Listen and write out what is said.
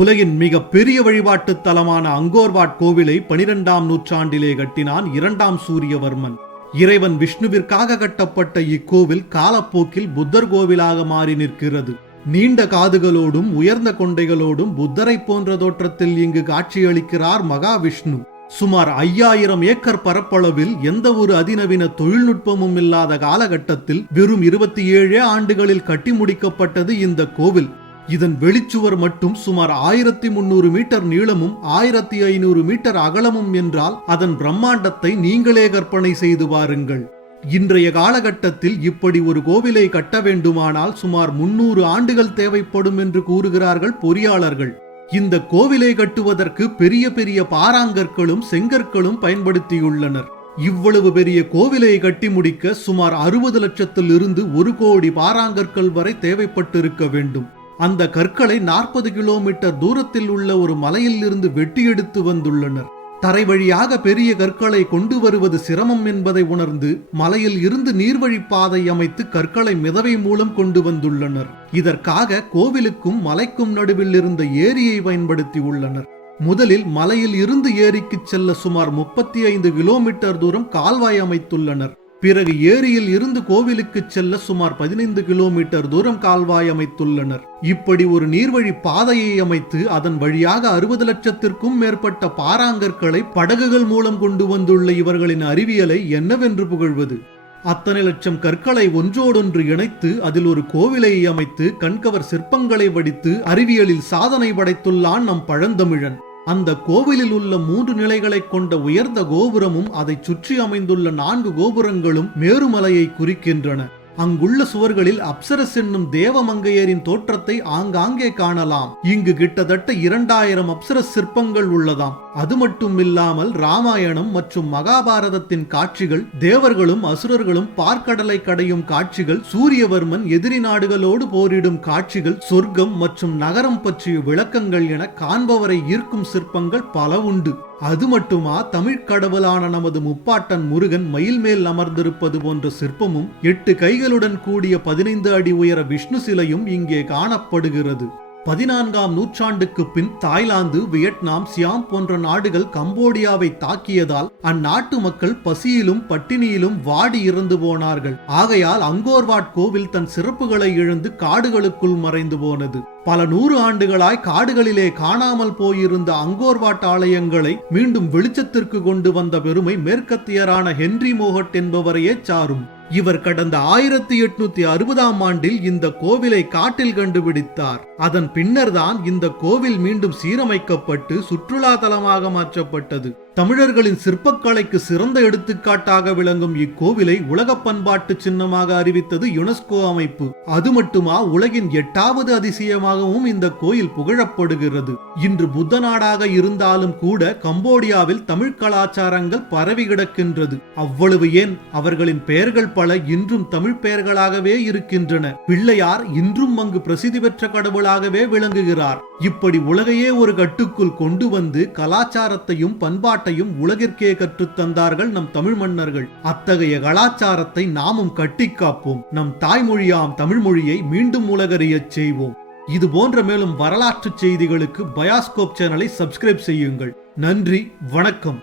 உலகின் மிக பெரிய வழிபாட்டு தலமான அங்கோர்வாட் கோவிலை 12ஆம் நூற்றாண்டிலே கட்டினான் 2ஆம் சூரியவர்மன். இறைவன் விஷ்ணுவிற்காக கட்டப்பட்ட இக்கோவில் காலப்போக்கில் புத்தர் கோவிலாக மாறி நிற்கிறது. நீண்ட காதுகளோடும் உயர்ந்த கொண்டைகளோடும் புத்தரை போன்ற தோற்றத்தில் இங்கு காட்சியளிக்கிறார் மகாவிஷ்ணு. சுமார் 5000 ஏக்கர் பரப்பளவில் எந்த ஒரு அதிநவீன தொழில்நுட்பமும் இல்லாத காலகட்டத்தில் வெறும் 27 ஆண்டுகளில் கட்டி முடிக்கப்பட்டது இந்த கோவில். இதன் வெளிச்சுவர் மட்டும் சுமார் 1300 மீட்டர் நீளமும் 1500 மீட்டர் அகலமும் என்றால் அதன் பிரம்மாண்டத்தை நீங்களே கற்பனை செய்து பாருங்கள். இன்றைய காலகட்டத்தில் இப்படி ஒரு கோவிலை கட்ட வேண்டுமானால் சுமார் 300 ஆண்டுகள் தேவைப்படும் என்று கூறுகிறார்கள் பொறியாளர்கள். இந்த கோவிலை கட்டுவதற்கு பெரிய பெரிய பாறாங்கற்களும் செங்கற்களும் பயன்படுத்தியுள்ளனர். இவ்வளவு பெரிய கோவிலை கட்டி முடிக்க சுமார் 60 லட்சத்தில் இருந்து 1 கோடி பாறாங்கற்கள் வரை தேவைப்பட்டிருக்க வேண்டும். அந்த கற்களை 40 கிலோமீட்டர் தூரத்தில் உள்ள ஒரு மலையில் இருந்து வெட்டி எடுத்து வந்துள்ளனர். தரை வழியாக பெரிய கற்களை கொண்டு வருவது சிரமம் என்பதை உணர்ந்து மலையில் இருந்து நீர்வழி பாதை அமைத்து கற்களை மிதவை மூலம் கொண்டு வந்துள்ளனர். இதற்காக கோவிலுக்கும் மலைக்கும் நடுவில் இருந்த ஏரியை பயன்படுத்தி உள்ளனர். முதலில் மலையில் இருந்து ஏரிக்கு செல்ல சுமார் 35 கிலோமீட்டர் தூரம் கால்வாய் அமைத்துள்ளனர். பிறகு ஏரியில் இருந்து கோவிலுக்கு செல்ல சுமார் 15 கிலோமீட்டர் தூரம் கால்வாய் அமைத்துள்ளனர். இப்படி ஒரு நீர்வழி பாதையை அமைத்து அதன் வழியாக 60 லட்சத்திற்கும் மேற்பட்ட பாறாங்கற்களை படகுகள் மூலம் கொண்டு வந்துள்ள இவர்களின் அறிவியலை என்னவென்று புகழ்வது? அத்தனை லட்சம் கற்களை ஒன்றோடொன்று இணைத்து அதில் ஒரு கோவிலை அமைத்து கண்கவர் சிற்பங்களை வடித்து அறிவியலில் சாதனை படைத்துள்ளான் நம் பழந்தமிழன். அந்த கோவிலில் உள்ள 3 நிலைகளை கொண்ட உயர்ந்த கோபுரமும் அதை சுற்றி அமைந்துள்ள 4 கோபுரங்களும் மேருமலையை குறிக்கின்றன. அங்குள்ள சுவர்களில் அப்சரஸ் என்னும் தேவமங்கையரின் தோற்றத்தை ஆங்காங்கே காணலாம். இங்கு கிட்டத்தட்ட 2000 அப்சரஸ் சிற்பங்கள் உள்ளதாம். அது மட்டும் இல்லாமல் ராமாயணம் மற்றும் மகாபாரதத்தின் காட்சிகள், தேவர்களும் அசுரர்களும் பார்க்கடலை கடையும் காட்சிகள், சூரியவர்மன் எதிரி நாடுகளோடு போரிடும் காட்சிகள், சொர்க்கம் மற்றும் நகரம் பற்றிய விளக்கங்கள் என காண்பவரை ஈர்க்கும் சிற்பங்கள் பல உண்டு. அது மட்டுமா, தமிழ் கடவுளான நமது முப்பாட்டன் முருகன் மயில் மேல் அமர்ந்திருப்பது போன்ற சிற்பமும் 8 கைகளுடன் கூடிய 15 அடி உயர விஷ்ணு சிலையும் இங்கே காணப்படுகிறது. 14ஆம் நூற்றாண்டுக்கு பின் தாய்லாந்து, வியட்நாம், சியாம் போன்ற நாடுகள் கம்போடியாவை தாக்கியதால் அந்நாட்டு மக்கள் பசியிலும் பட்டினியிலும் வாடி இறந்து போனார்கள். ஆகையால் அங்கோர்வாட் கோவில் தன் சிறப்புகளை இழந்து காடுகளுக்குள் மறைந்து போனது. பல 100 ஆண்டுகளாய் காடுகளிலே காணாமல் போயிருந்த அங்கோர்வாட் ஆலயங்களை மீண்டும் வெளிச்சத்திற்கு கொண்டு வந்த பெருமை மேற்கத்தியரான ஹென்றி மோகட் என்பவரையே சாரும். இவர் கடந்த 1860ஆம் ஆண்டில் இந்த கோவிலை காட்டில் கண்டுபிடித்தார். அதன் பின்னர்தான் இந்த கோவில் மீண்டும் சீரமைக்கப்பட்டு சுற்றுலா தலமாக மாற்றப்பட்டது. தமிழர்களின் சிற்பக்கலைக்கு சிறந்த எடுத்துக்காட்டாக விளங்கும் இக்கோவிலை உலக பண்பாட்டு சின்னமாக அறிவித்தது யுனெஸ்கோ அமைப்பு. அது மட்டுமா, உலகின் 8வது அதிசயமாகவும் இந்த கோயில் புகழப்படுகிறது. இன்று புத்த நாடாக இருந்தாலும் கூட கம்போடியாவில் தமிழ் கலாச்சாரங்கள் பரவி கிடக்கின்றது. அவ்வளவு ஏன், அவர்களின் பெயர்கள் பல இன்றும் தமிழ் பெயர்களாகவே இருக்கின்றன. பிள்ளையார் இன்றும் அங்கு பிரசித்தி பெற்ற கடவுளாகவே விளங்குகிறார். இப்படி உலகையே ஒரு கட்டுக்குள் கொண்டு வந்து கலாச்சாரத்தையும் பண்பாட்டையும் உலகிற்கே கற்றுத்தந்தார்கள் நம் தமிழ் மன்னர்கள். அத்தகைய கலாச்சாரத்தை நாமும் கட்டி காப்போம். நம் தாய்மொழியாம் தமிழ் மொழியை மீண்டும் உலகறியச் செய்வோம். இது போன்ற மேலும் வரலாற்று செய்திகளுக்கு பயாஸ்கோப் சேனலை சப்ஸ்கிரைப் செய்யுங்கள். நன்றி, வணக்கம்.